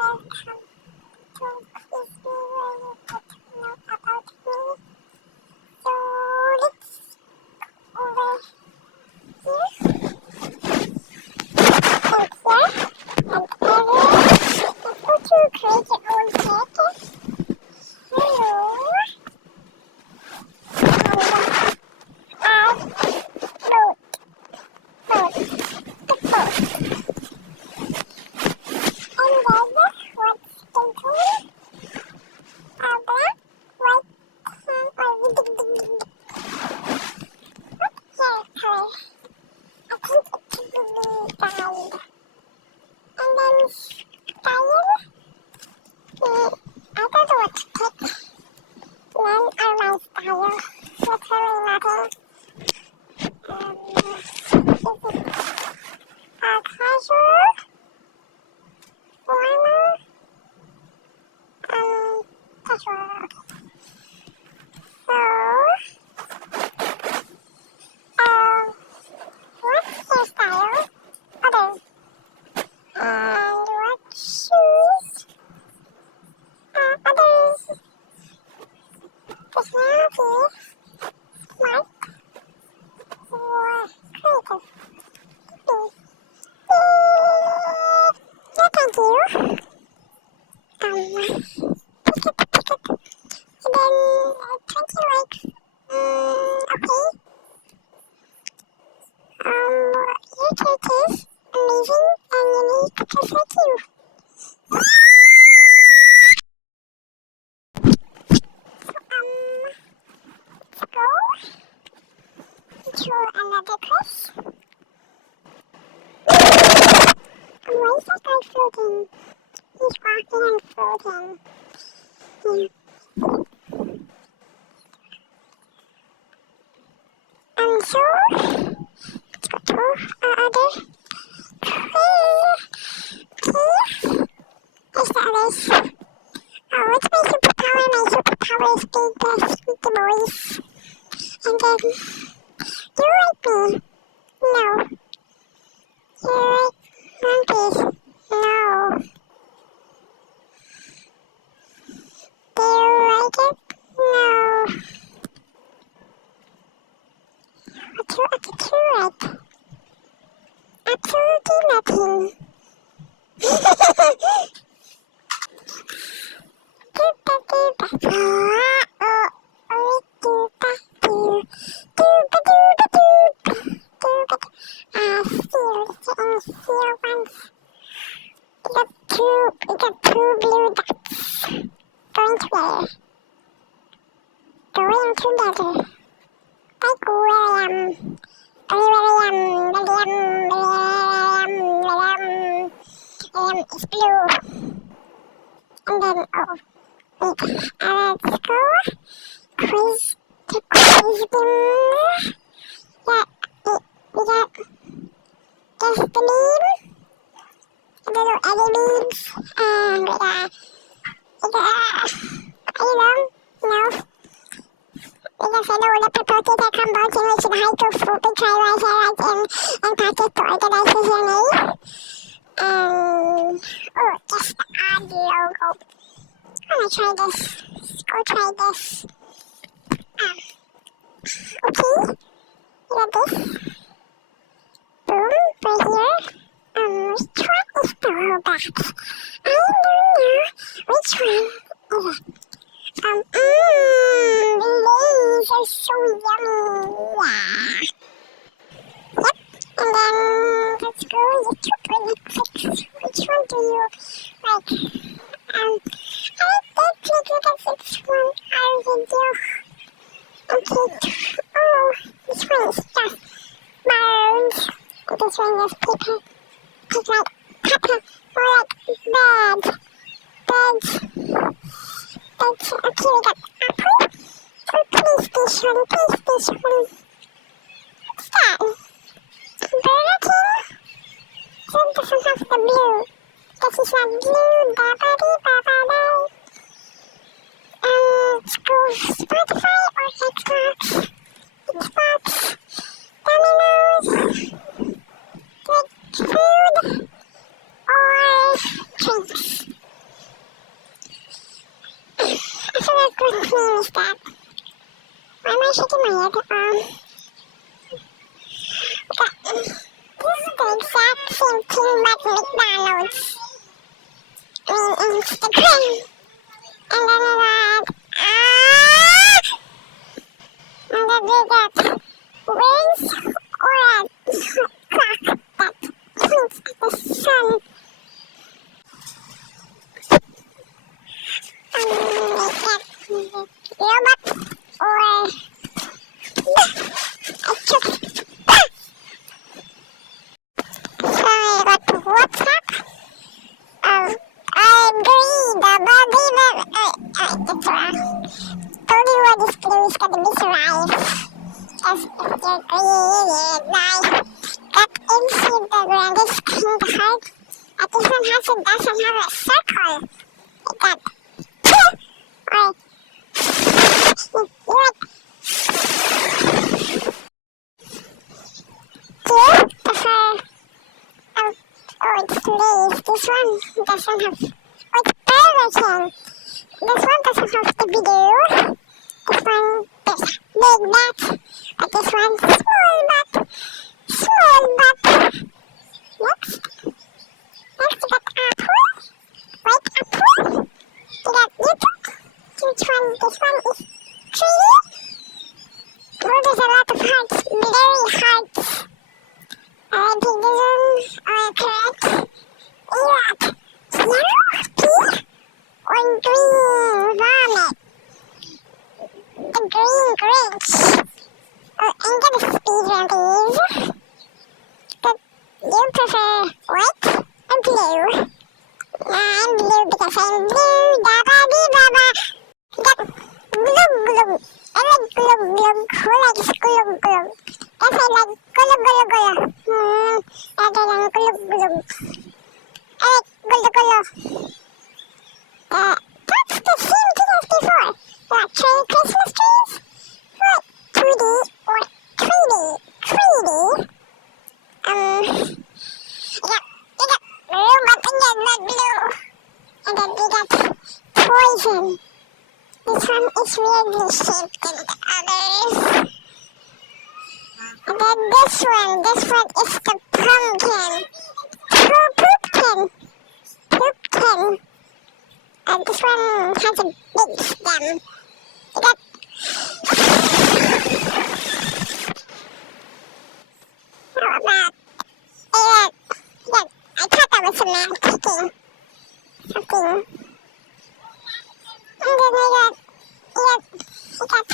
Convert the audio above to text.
welcome to this video where you get to know about me. So let's over here and here and ever. Let's go to create your own character. Hello. And load. The post. And then what's included? Black, white, or what hair color? I think it should be dyed. And then style. I don't know what to pick. None are my style. Literally nothing. Is it casual? Formal? Casual. What hairstyle? Other. And what shoes? Others. Personality. Smart. Or creative. No, thank you. Pick it. And then 20 likes. Okay. Your cake is amazing and unique just like you. Let's go to another place. Why is that guy floating? He's walking and floating. So, let's go to other Is that this? What's my superpower? My superpower is being best with the boys. And then, do you like me? No. You like monkeys? No. Do you like it? No. What do you like? Absolutely nothing. We got two blue dots going together. Like William. It's blue. And then, let's go. Quiz the quiz game. Yeah, we got guess the name. And then other names. And we got, we got fenola property that combination hydrophobic triglycerides and packets to organize the DNA. Just the odd logo. I'm gonna try this. Let's go try this. Okay. You got this. Boom. Right here. Which one is the robot? I don't know. Which one is it? These are so yummy. Yeah. Yep. And then let's go YouTube and Netflix. Which one do you like? I like Netflix because it's 1 hour video. Okay. This one is just birds. And this one is paper. It's like pepper or like birds. Okay, we got apple. PlayStation. What's that? Burger King? So it doesn't have the blue. This is like blue, babadi. Let's go Spotify or Xbox, Domino's, good food, or drinks. name is that? Why am I shaking my head? This is the exact same thing but McDonald's. I mean, Instagram. And then and then we got waves or a clock that points at the sun. Robot or I took so I got WhatsApp. I agree. The body that's wrong. Body what is blue is gonna be survive. As if you agree, nice. Got Instagram is kind of hard. This one doesn't have a circle. Like that. Or what? It's Lay's. This one doesn't have. Oh, it's Burger King. This one doesn't have the video. This one there's big bat, but this one small bat. Small bat. Next we got Apple. White Apple. We got YouTube. Which one? This one is 3D. Oh, there's a lot of hearts. Blurry hearts. I think this one correct. What? Yellow pea or green vomit? The green Grinch. Oh, I'm gonna speed run these. But you prefer white or blue? I'm blue because I'm blue. Da-ba-dee-ba-ba. Got glug glug. I like glug glug. Who likes glug glug? Yes, I like gullo gullo gullo. Rather than glug glug. I like gullo gullo. That's the same thing as before. What, three Christmas trees? What, 2D or 3D? 3D? We got robot again, not blue. And then we got poison. This one is weirdly shaped than the others. And then this one is the pumpkin. Poopkin. Poopkin. And this one has a big stem. We got how about I thought that was a man kicking something. And then we got